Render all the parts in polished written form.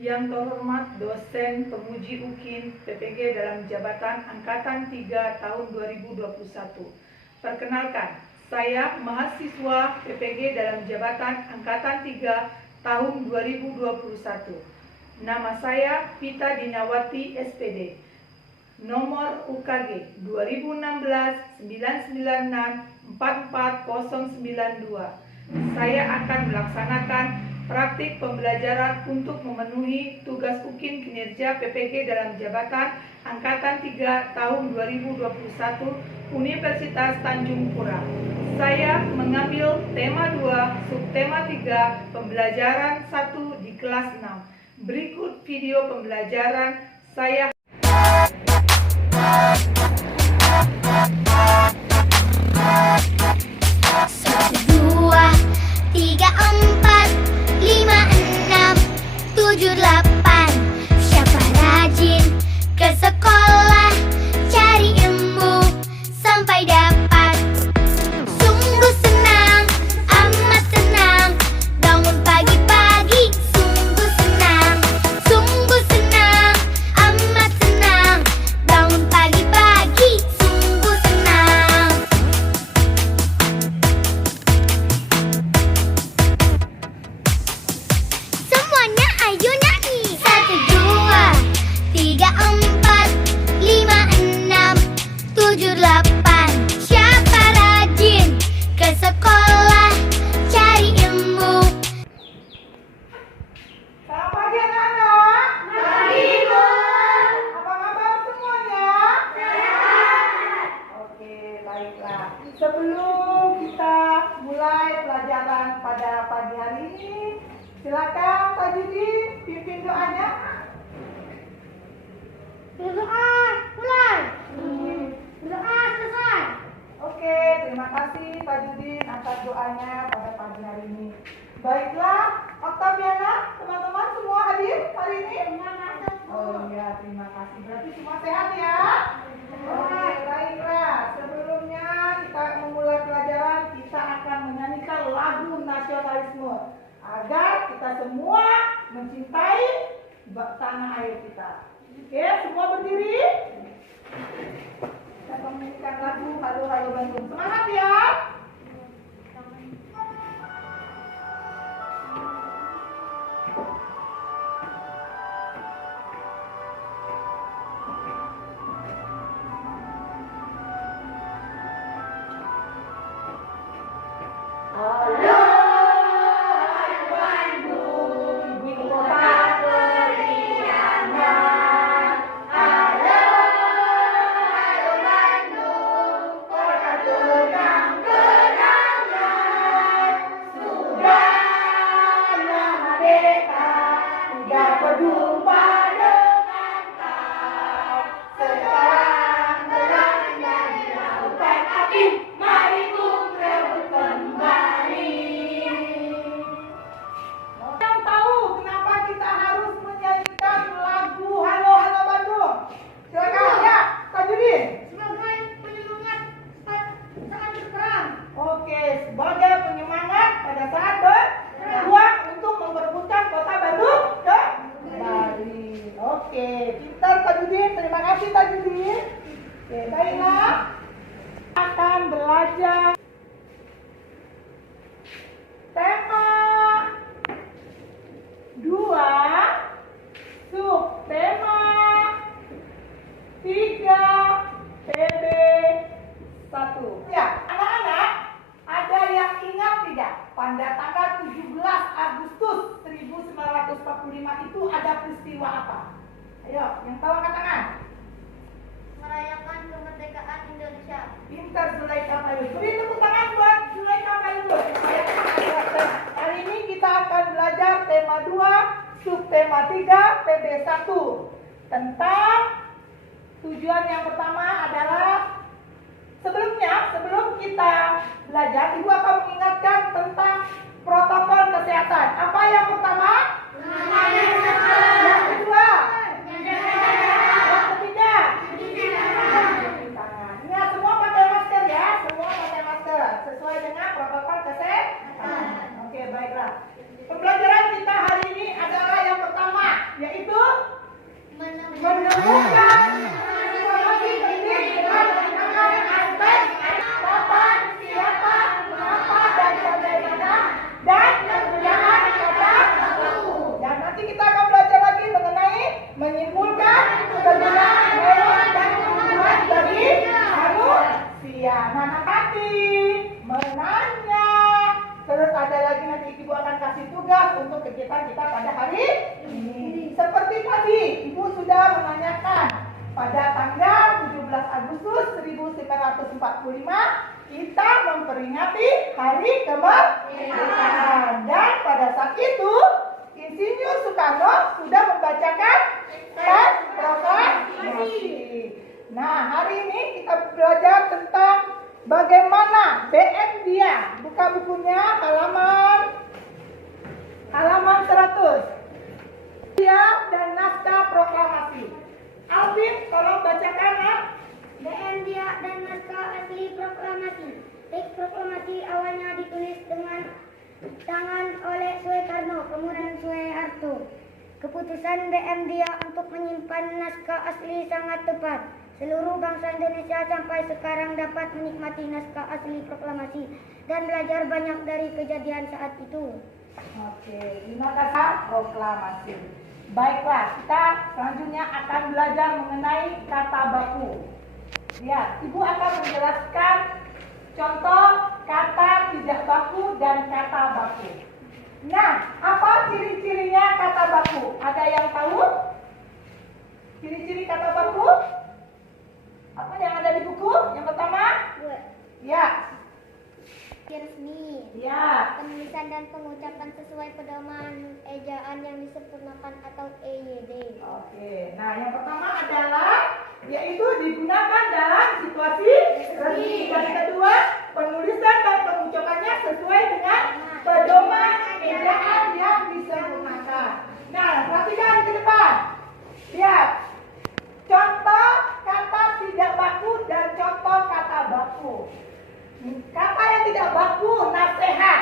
Yang terhormat dosen penguji UKIN PPG dalam jabatan Angkatan 3 tahun 2021. Perkenalkan, saya mahasiswa PPG dalam jabatan Angkatan 3 tahun 2021. Nama saya Pita Dinawati SPD. Nomor UKG 2016-996-44092. Saya akan melaksanakan praktik pembelajaran untuk memenuhi tugas UKIN kinerja PPG dalam jabatan Angkatan 3 tahun 2021 Universitas Tanjung Pura. Saya mengambil tema 2, subtema 3, pembelajaran 1 di kelas 6. Berikut video pembelajaran saya. 1, 2, 3, 4, 5, 6, 7, 8. Siapa rajin ke sekolah, cari ilmu sampai dapat. Sungguh senang, amat senang, bangun pagi-pagi. Sungguh senang, amat senang, bangun pagi-pagi. Sungguh senang. Semuanya ayo nyanyi. 1, 2, 3, 4, 5, 6, 7, 8. Siapa rajin ke sekolah, cari ilmu. Selamat pagi anak-anak. Pagi, Bu. Apa kabar semuanya? Sehat. Oke, baiklah. Sebelum kita mulai pelajaran pada pagi hari ini, silakan Pak Judi pimpin doanya. Berdoa mulai. Berdoa selesai. Oke, terima kasih Pak Judin atas doanya pada pagi hari ini. Baiklah, Oktaviana, teman-teman semua hadir hari ini? Oh iya, terima kasih. Berarti semua sehat ya? Oke, baiklah. Sebelumnya kita memulai pelajaran, kita akan menyanyikan lagu nasionalisme agar kita semua mencintai tanah air kita. Oke, semua berdiri. Kita menyanyikan lagu Halo Halo Bandung. Semangat ya! Halo Bandung, ibu kota periangan. Halo Bandung, kota kenang-kenangan. Sudahlah merdeka, sudah berjumpa dengan kau. Sekarang berada di lautan api, mari ku rebut kembali. Yang tahu kenapa kita harus menyanyikan lagu Halo Halo Bandung? Silakan ya, Kak Judin. Sebagai penyemangat saat berperang. Oke, sebagai penyemangat pada saat berjuang untuk memperebutkan kota Bandung kembali. Oke, pintar Kak Judin. Terima kasih Kak Judin. Oke, baiklah. Akan belajar tema 2, subtema 3, PB 1. Ya, anak-anak, ada yang ingat tidak? Pada tanggal 17 Agustus 1945 itu ada peristiwa apa? Ayo, yang tahu angkat tangan. Merayakan kemerdekaan Indonesia. Pintar Zulaika Payun. Beri tepuk tangan buat Zulaika Payun. Hari ini kita akan belajar tema 2, subtema 3, PB 1. Tentang tujuan yang pertama adalah sebelum kita belajar, Ibu akan mengingatkan tentang protokol kesehatan. Apa yang pertama? Yang kedua? Yang ketiga? Cuci tangan. Ingat, semua pakai masker ya. Semua pakai masker sesuai dengan protokol kesehatan. Oke, baiklah. Pembelajaran kita hari ini adalah yang pertama, 1945 kita memperingati Hari Kemerdekaan. Dan pada saat itu Insinyur Soekarno sudah membacakan teks proklamasi. Nah, hari ini kita belajar tentang bagaimana BM dia. Buka bukunya halaman 100. Dia dan naskah proklamasi. Alvin, tolong bacakan, Nak. BM dia dan naskah asli proklamasi. Teks proklamasi awalnya ditulis dengan tangan oleh Soekarno, kemudian Soeharto. Keputusan BM dia untuk menyimpan naskah asli sangat tepat. Seluruh bangsa Indonesia sampai sekarang dapat menikmati naskah asli proklamasi dan belajar banyak dari kejadian saat itu. Oke, terima kasih proklamasi. Baiklah, kita selanjutnya akan belajar mengenai kata baku. Ya, Ibu akan menjelaskan contoh kata tidak baku dan kata baku. Nah, apa ciri-cirinya kata baku? Ada yang tahu? Ciri-ciri kata baku? Apa yang ada di buku? Yang pertama? Ya. Resmi. Ya. Penulisan dan pengucapan sesuai pedoman ejaan yang disempurnakan atau EYD. Oke. Nah, yang pertama adalah yaitu digunakan dalam situasi resmi. Dan kedua, penulisan dan pengucapannya sesuai dengan pedoman ejaan yang disempurnakan. Nah, perhatikan ke depan. Lihat. Contoh kata tidak baku dan contoh kata baku. Kata yang tidak baku nasihat,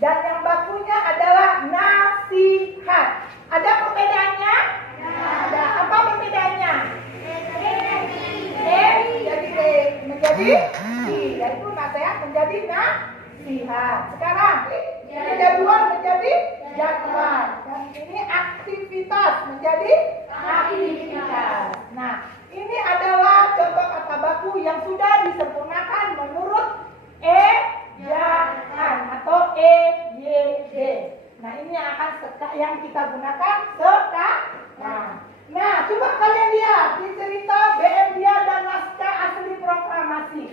dan yang bakunya adalah nasihat. Ada perbedaannya? Ada. Apa perbedaannya? Menjadi yaitu nasihat menjadi nasihat. Sekarang ini jadwal menjadi jadwal, dan ini aktivitas menjadi aktivitas. Nah, ini adalah contoh kata baku yang sudah disempurnakan menurut ejaan atau EYD. Nah, ini yang kita gunakan sekarang. Nah, coba kalian lihat di cerita BM dia dan naskah asli proklamasi.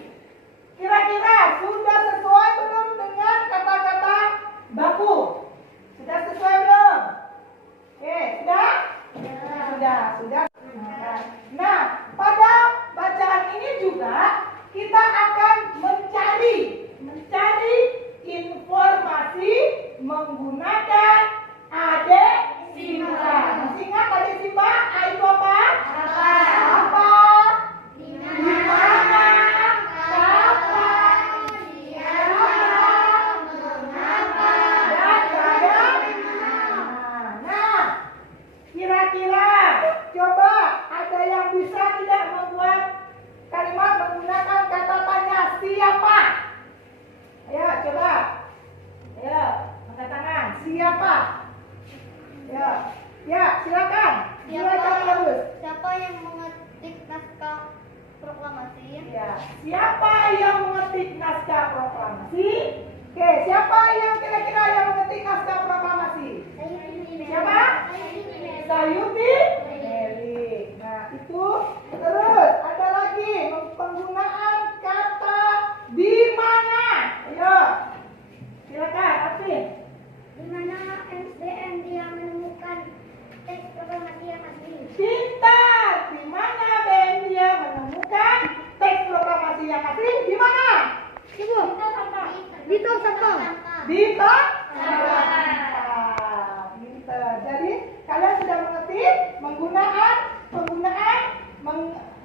Kira-kira sudah sesuai belum dengan kata-kata baku? Sudah sesuai belum? Oke, sudah? Sudah. Nah, pada bacaan ini juga kita akan mencari informasi menggunakan Adesimba. Masih ingat Adesimba? A itu apa? Apa? Di mana? Kapan? Siapa? Mengapa? Dan bagaimana? Nah, kira-kira coba ada yang bisa tidak membuat kalimat menggunakan kata tanya siapa? Ayo coba. Ayo, angkat tangan. Siapa? Ya, silakan. Silakan terus. Siapa yang mengetik naskah proklamasi? Ya, siapa yang mengetik naskah proklamasi? Oke, siapa yang kira-kira yang mengetik naskah proklamasi? Siapa? Sayuti Meli. Nah, itu terus ada lagi penggunaan kata di mana. Ayo, silakan, Afif. Di mana SDM dia menemukan teks proklamasi yang asli? Pintar. Di mana BM dia menemukan teks proklamasi yang asli? Di mana? Ibu. Di tong sampah. Di tong sampah. Pintar. Jadi kalian sudah mengerti penggunaan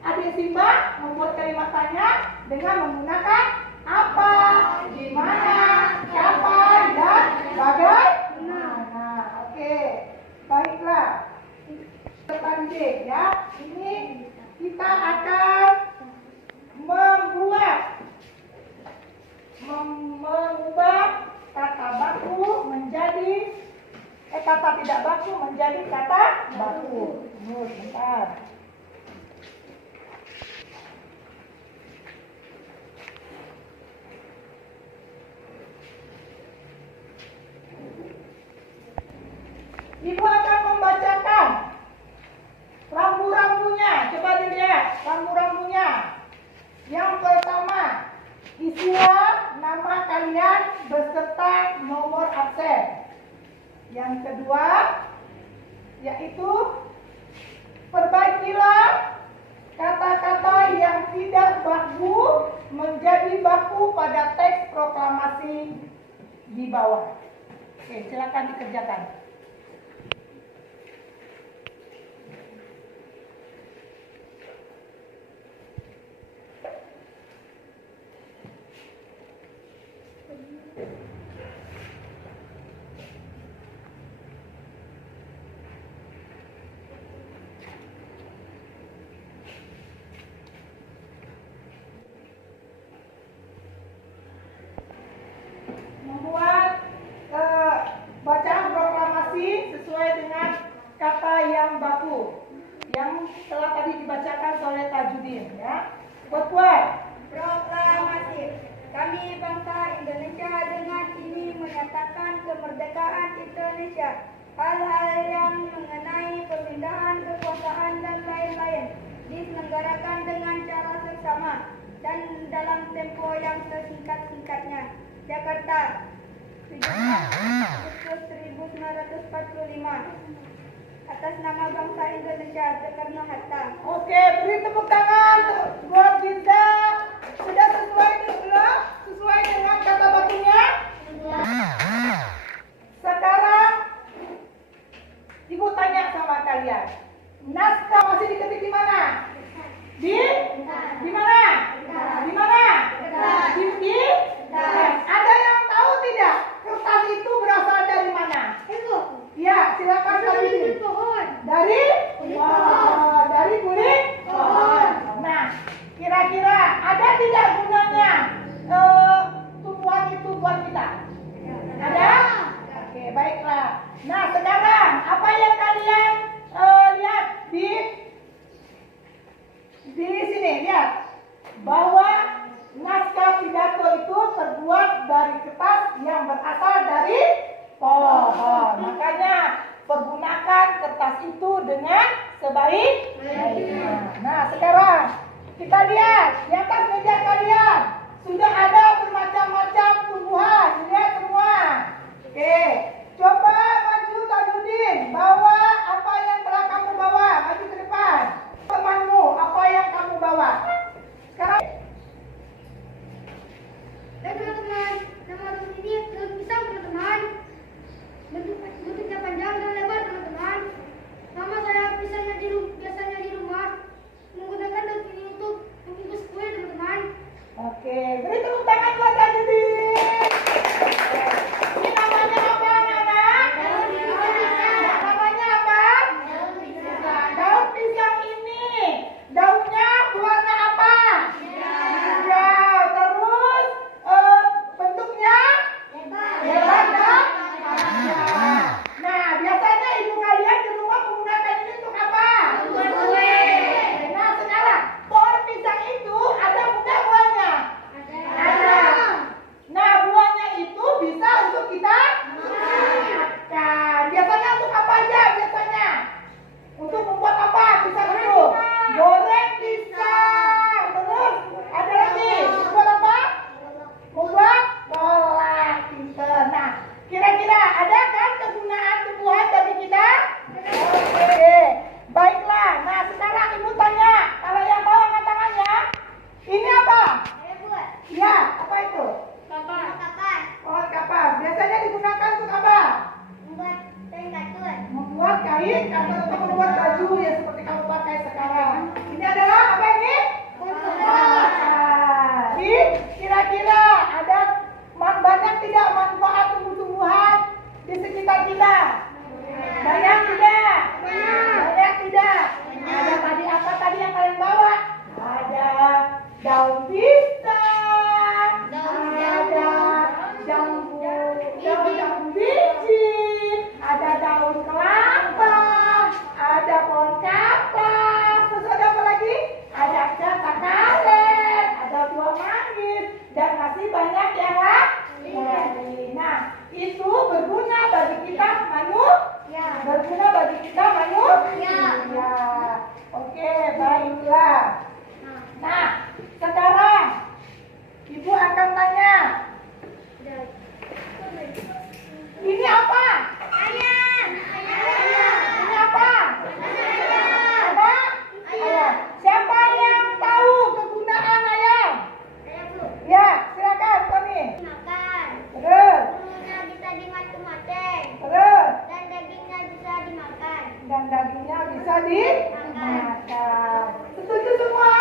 Adesimba membuat kalimat tanya dengan menggunakan apa, di mana, kapan, dan bagaimana. Nah, oke. Baiklah. Depan D ya. Ini kita akan mengubah kata baku menjadi kata tidak baku menjadi kata baku. Bentar. Ibu akan membacakan rambu-rambunya. Coba dilihat rambu-rambunya. Yang pertama yaitu perbaikilah kata-kata yang tidak baku menjadi baku pada teks proklamasi di bawah. Oke, silakan dikerjakan. Membuat bacaan proklamasi sesuai dengan kata yang baku yang telah tadi dibacakan oleh Tajudin, ya. Buat Proklamasi. Kami bangsa Indonesia dengan ini menyatakan kemerdekaan Indonesia. Hal-hal yang mengenai pemindahan kekuasaan dan lain-lain diselenggarakan dengan cara seksama dan dalam tempo yang sesingkat-singkatnya. Jakarta, 17 Agustus 1945. Atas nama bangsa Indonesia, Soekarno-Hatta. Oke, beri tepuk tangan buat Dinda. Sudah sesuai belum? Sesuai dengan kata bakunya? Sekarang Ibu tanya sama kalian. Naskah masih diketik di mana? Di mana? Di mana? Di Ada yang tahu tidak? Kertas itu berasal dari mana? Ya, silakan tadi. Dari? Wah, dari kulit pohon. Nah, kira-kira ada tidak gunanya tumbuhan itu buat kita? Ada? Oke, baiklah. Nah, sekarang apa yang kalian lihat di sini? Lihat bahwa naskah pidato itu terbuat dari kertas yang berasal dari pohon. Makanya pergunakan kertas itu dengan sebaik-baiknya. Nah, sekarang kita lihat di atas meja kalian sudah ada bermacam-macam tumbuhan. Lihat semua. Oke, coba maju Tajudin. Bawa apa yang telah kamu bawa. Maju ke depan. Temanmu, apa yang kamu bawa. Sekarang Teman-teman, nama ini daun pisang, teman-teman. Bentuknya panjang dan lebar, teman-teman. Nama saya pisangnya biasanya di rumah menggunakan daun ini untuk membungkus kue, teman-teman. oke, beri tepuk tangan buat Tajudin. Ini namanya apa, anak-anak? Namanya apa? Daun pisang ini. Daunnya berwarna apa? Hijau. Terus bentuknya lebar dan panjang. Nah, biasanya ibu kalian di rumah menggunakan ini untuk apa? Nah, sekarang pohon pisang itu ada bukan buahnya? Ada. Nah, buahnya itu bisa untuk kita makan. Biasanya untuk apa aja biasanya? Untuk membuat apa pisang itu? Goreng pisang. Terus ada lagi. Membuat apa? Membuat kolak pinter. Nah, kira-kira ada kan kegunaan tumbuhan dari kita? Oke, baiklah. Nah, sekarang ibu tanya. Kalau yang tahu angkat tangannya. Ini apa? Ya, apa itu? Pohon kapas. Biasanya digunakan untuk apa? Membuat kain atau membuat baju ya seperti kamu pakai sekarang. Ini adalah apa ini? Jadi, kira-kira ada banyak tidak manfaat tumbuh-tumbuhan di sekitar kita? Banyak tidak? Banyak tidak? Ada tadi apa tadi yang kalian bawa? Ada daun pisang, ada daun biji, ada daun kelapa, ada pohon kapas. dan dagingnya bisa dimakan. Setuju semua?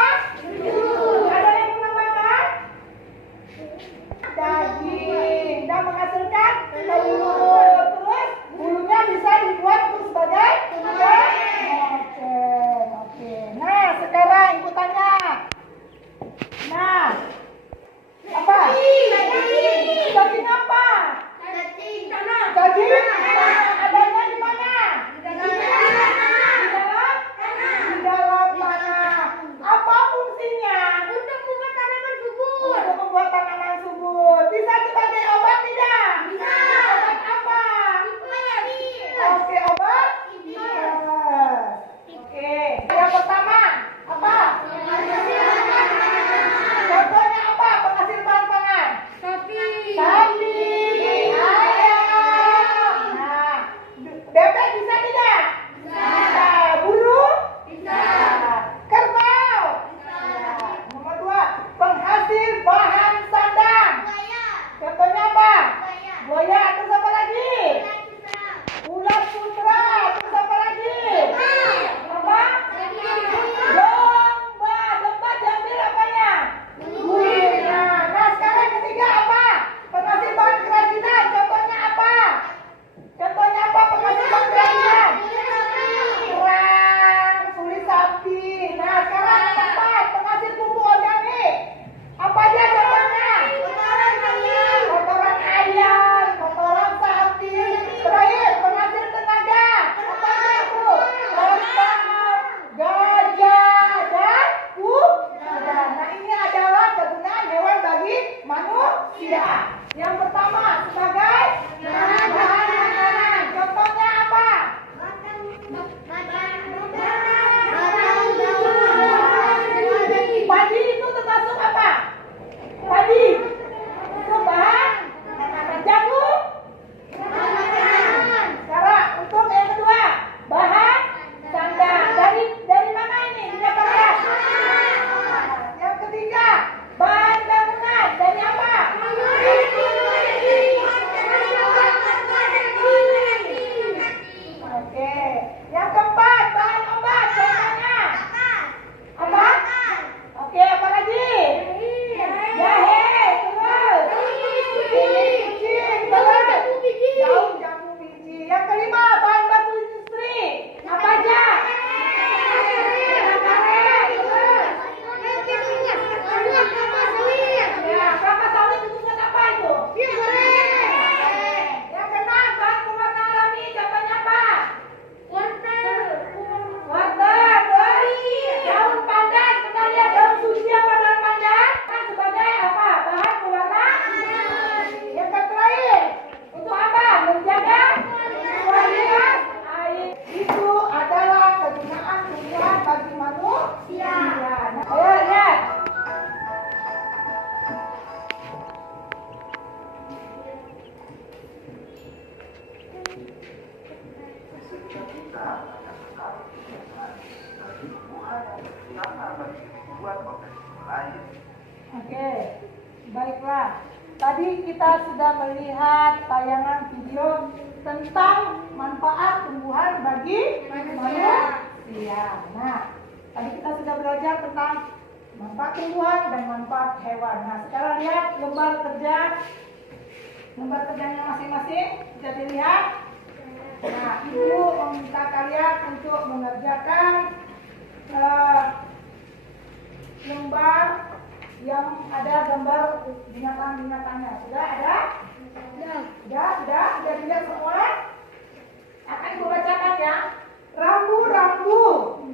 Ada yang menambahkan? Daging dan menghasilkan telur. Terus bulunya bisa dibuat untuk sebagai moceng. Oke. Nah, sekarang ibu tanya. Nah, apa? Daging apa? Daging adanya di mana? Di dalam tanah. Apa fungsinya? Untuk membuat tanaman subur. Bisa sebagai obat tidak? Bisa. Obat apa? Oke, obat? Iya. Oke. Yang pertama, apa? Contohnya apa? Penghasil bahan pangan. Sapi, ayam. Nah, bebek bisa tidak? Bisa. Burung? Bisa. Kerbau? Bisa. Nomor 2, penghasil bahan sandang. Contohnya apa? Buaya. Terus apa lagi? Ular sutra. Terus apa lagi? Apa? Domba. Domba diambil apanya? Kulitnya. Nah, sekarang ketiga apa? Penghasil bahan kerajinan. Contohnya apa? Contohnya apa penghasil bahan kerajinan? Kerang, kulit sapi. Nah, sekarang yang keempat, penghasil pupuk organik. Apa aja contohnya? Kotoran ayam, kotoran sapi. Terakhir, penghasil tenaga. Apa aja itu? Onta, gajah, dan kuda. Nah, ini adalah kegunaan hewan bagi manusia. Yang pertama, sebagai bahan makanan. Contohnya apa? Padi itu termasuk apa? Padi itu bahan makanan. Jagung. Sekarang untuk yang kedua, bahan sandang. Dari mana ini? Didapatkan. Yang ketiga, bahan bangunan. Dari apa? Oke. Yang keempat, bahan obat. Contohnya apa? Oke, apa lagi? Jahe. Terus kucing. Terus daun jambu biji. Yang kelima, bahan baku industri. Apa aja? Karet. Terus ya, kelapa sawit itu buat apa itu? Yang keenam, bahan pewarna alami. Contohnya apa? Wortel. Terus daun pandan. Pernah lihat daun suji apa daun pandan? Kan sebagai apa? Bahan pewarna. Yang terakhir, untuk apa? Menjaga kualitas air. Itu adalah kegunaan tumbuhan bagi manusia. Nah, ayo lihat. Oke, baiklah. Tadi kita sudah melihat tayangan video tentang manfaat tumbuhan bagi manusia. Nah, tadi kita sudah belajar tentang manfaat tumbuhan dan manfaat hewan. Nah, sekarang lihat lembar kerjanya masing-masing. Bisa dilihat. Nah, ibu meminta kalian untuk mengerjakan lembar yang ada gambar binatang-binatangnya. Sudah ada? Sudah dilihat semua? Akan ibu bacakan ya. Rambu-rambu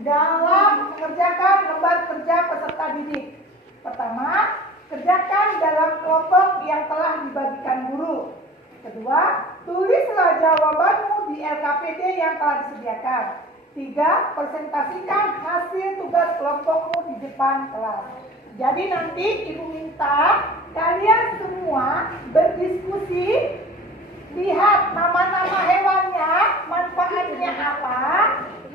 dalam mengerjakan lembar kerja peserta didik. Pertama, kerjakan dalam kelompok yang telah dibagikan guru. Kedua, tulislah jawabanmu di LKPD yang telah disediakan. 3, presentasikan hasil tugas kelompokmu di depan kelas. Jadi nanti ibu minta kalian semua berdiskusi, lihat nama-nama hewannya, manfaatnya apa.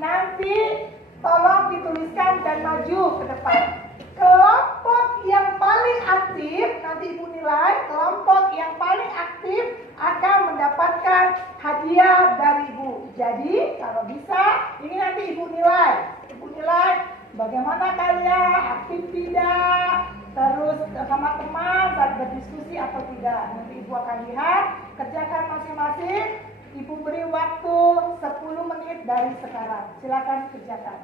Nanti tolong dituliskan dan maju ke depan. Kelompok yang paling aktif, nanti ibu nilai, kelompok yang paling aktif akan mendapatkan hadiah dari ibu. Jadi tadi, kalau bisa, ini nanti ibu nilai. Ibu nilai bagaimana kalian, aktif tidak, terus sama teman saat berdiskusi atau tidak. Nanti ibu akan lihat, kerjakan masing-masing. Ibu beri waktu 10 menit dari sekarang. Silakan kerjakan.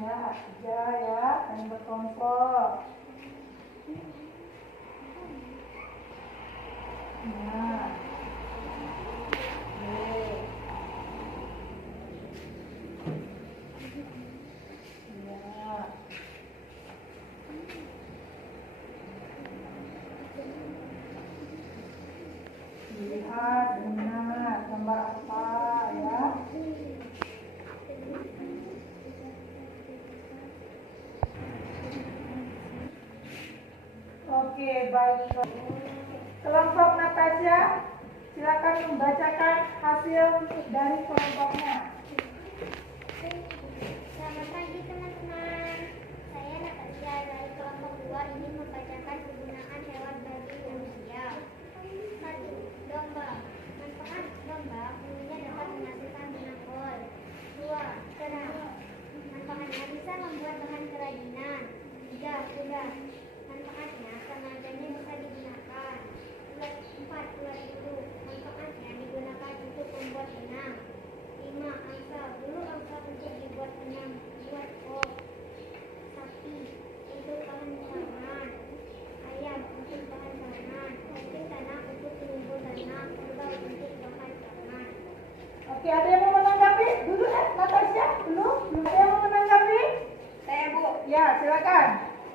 Ya, kerja ya, dan berkelompok. Nah, oke. Ya. Lihat benar gambar apa ya. Oke, baik. Kelompok Natasha, silakan membacakan hasil dari kelompoknya. Selamat pagi teman-teman. Saya Natasha dari kelompok 2 ingin membacakan kegunaan hewan bagi manusia. 1. Domba. Manfaat domba umumnya dapat menghasilkan benang wol. 2. Kerang. Manfaatnya bisa membuat bahan kerajinan. 3. Kuda. Manfaatnya tenaganya bisa digunakan. 4. Ular bulu. Manfaatnya digunakan untuk membuat benang. 5. Angsa. Bulu angsa untuk dibuat benang. Buat kop. Sapi untuk bahan makanan. Ayam untuk bahan makanan. Cacing tanah untuk tumbuh tanah. Kerbau untuk bahan makanan. Oke, ada yang mau menanggapi? Dulu Natasha, belum? Ada yang mau menanggapi? Saya Bu, Ya, silakan.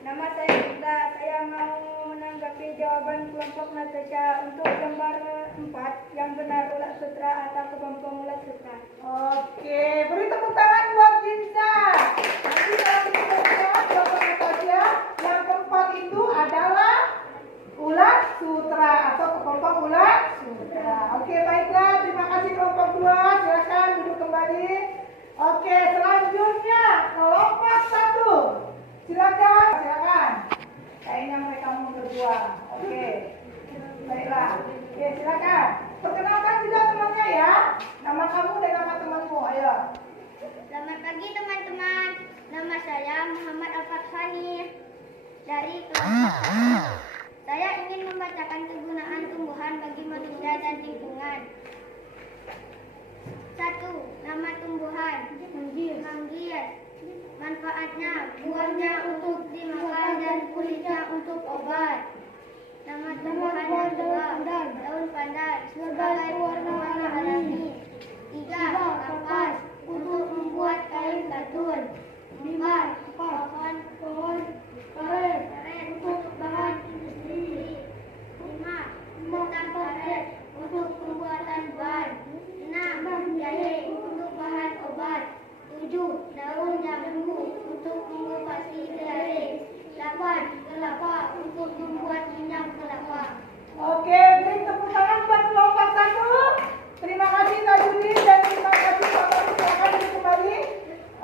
nama saya Gita. Saya mau menanggapi jawaban kelompok Natasha untuk gambar 4 yang benar ulat sutra atau kepompong ulat sutra. Oke, beri tepuk tangan buat Ginza. Nanti kalau kita lihat kelompok Natasha, yang keempat itu adalah ulat sutra atau kepompong ulat sutra. Oke, baiklah. Terima kasih kelompok 2. Silakan duduk kembali. Oke, selanjutnya kelompok 1. Silakan, silakan. Kayaknya mereka mau berdua. Oke, baiklah. Oke, silakan. Perkenalkan juga temannya ya. Nama kamu dan nama temanmu. Ayo. Selamat pagi teman-teman. Nama saya Muhammad Al-Fathani dari kelompok. Saya ingin membacakan kegunaan tumbuhan bagi manusia dan lingkungan. 1. Nama tumbuhan manggis. Manfaatnya buahnya untuk dimakan dan kulitnya untuk obat. Nama tumbuhan yang kedua daun pandan sebagai warna alami. 3. Kapas untuk membuat kain katun. 4. Pohon karet untuk bahan industri. 5. Batang karet untuk pembuatan ban. 6. Jahe untuk bahan obat. 7. Daun jambu untuk mengobati diare. 8. Kelapa untuk membuat minyak kelapa. Oke, beri tepuk tangan buat kelompok 1. Terima kasih Kak Juni dan terima kasih Bapak. Silakan duduk kembali.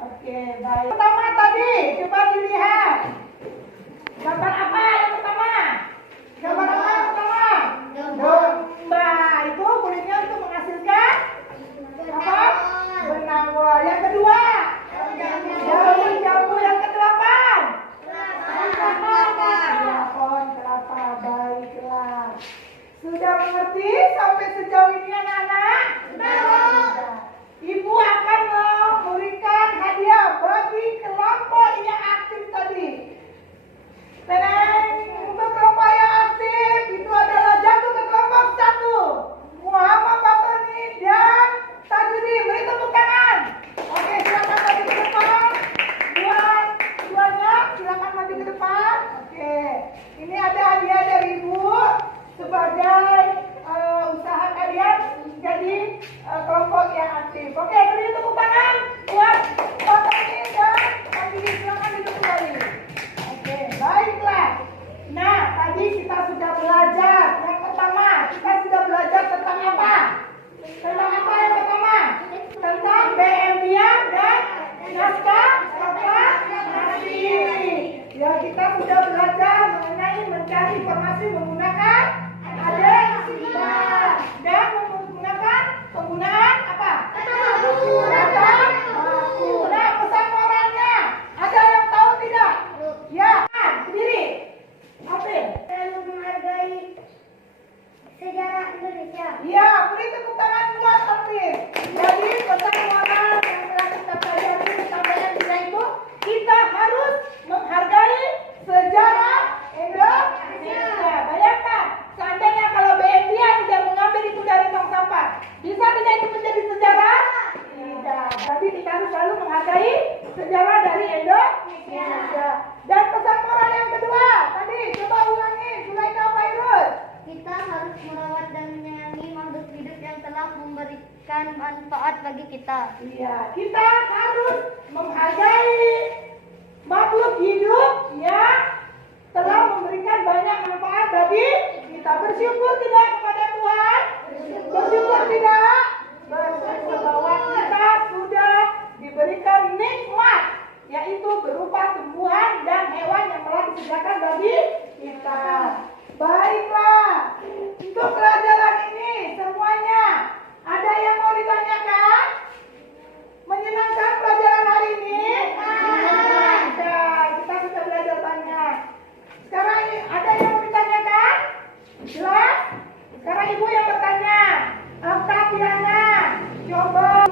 Oke, baik. Pertama tadi, coba dilihat. Gambar bermanfaat bagi kita. Iya, kita harus menghargai makhluk hidup yang telah memberikan banyak manfaat bagi kita. Bersyukur tidak kepada Tuhan? Bersyukur tidak? Bersyukur bahwa kita sudah diberikan nikmat, yaitu berupa tumbuhan dan hewan yang telah disediakan bagi kita. Baiklah, untuk pelajaran ini semuanya ada yang mau ditanyakan? Menyenangkan pelajaran hari ini? Ada, kita sudah belajar banyak. Sekarang ada yang mau ditanyakan? Jelas? Sekarang ibu yang bertanya. Oktaviana, coba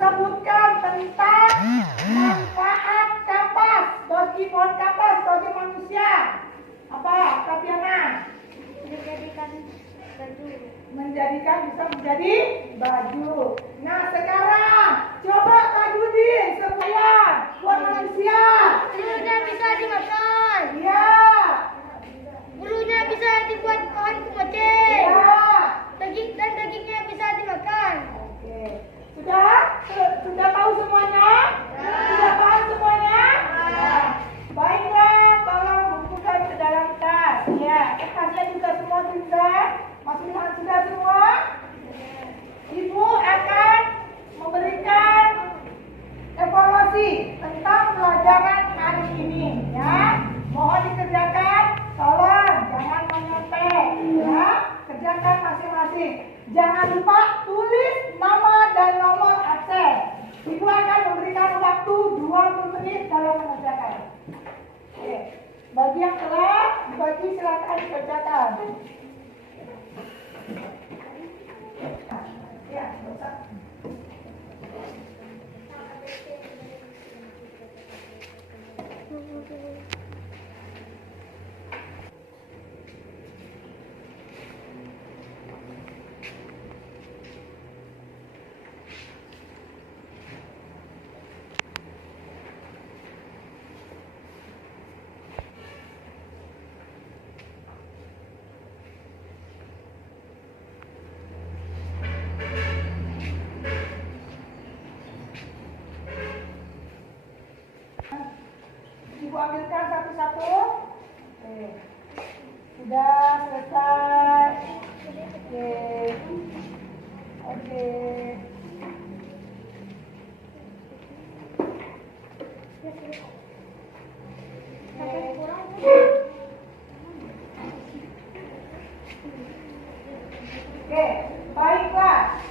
sebutkan tentang manfaat kapas bagi pohon kapas bagi manusia. Apa, Oktaviana? Menjadikan bisa menjadi baju. Nah sekarang coba Kak Judi supaya buat manusia. Bulunya bisa dimakan. Ya. Bulunya bisa dibuat bahan kemoceng. Ya. Dan dagingnya bisa dimakan. Oke. Sudah tahu semuanya? Sudah paham semuanya? Nah, baiklah, tolong bukukan ke dalam tas. Ya, tasnya juga semua sudah. Masing-masing sudah semua? Ibu akan memberikan evaluasi tentang pelajaran hari ini, ya. Mohon dikerjakan, tolong jangan menyontek, ya. Kerjakan masing-masing. Jangan lupa tulis nama dan nomor absen. Ibu akan memberikan waktu 20 menit dalam mengerjakan. Oke. Bagi yang telah dibagi silakan dikerjakan. Ya, besar. Ibu ambilkan satu-satu. Oke. Sudah selesai. Oke. Oke. Oke, baiklah.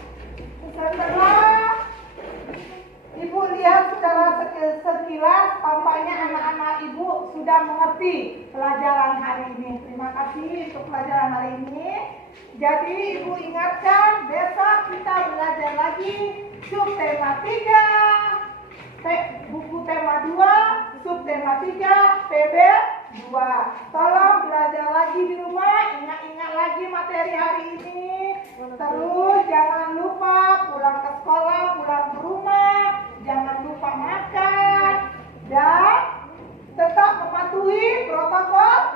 Setelah Ibu lihat secara sekilas, tampaknya anak-anak Ibu sudah mengerti pelajaran hari ini. Terima kasih untuk pelajaran hari ini. Jadi Ibu ingatkan, besok kita belajar lagi subtema 3, buku tema 2, subtema 3, PB 2. Tolong belajar lagi di rumah, ingat-ingat lagi materi hari ini. Terus jangan lupa pulang ke sekolah, pulang ke rumah, jangan lupa makan dan tetap mematuhi protokol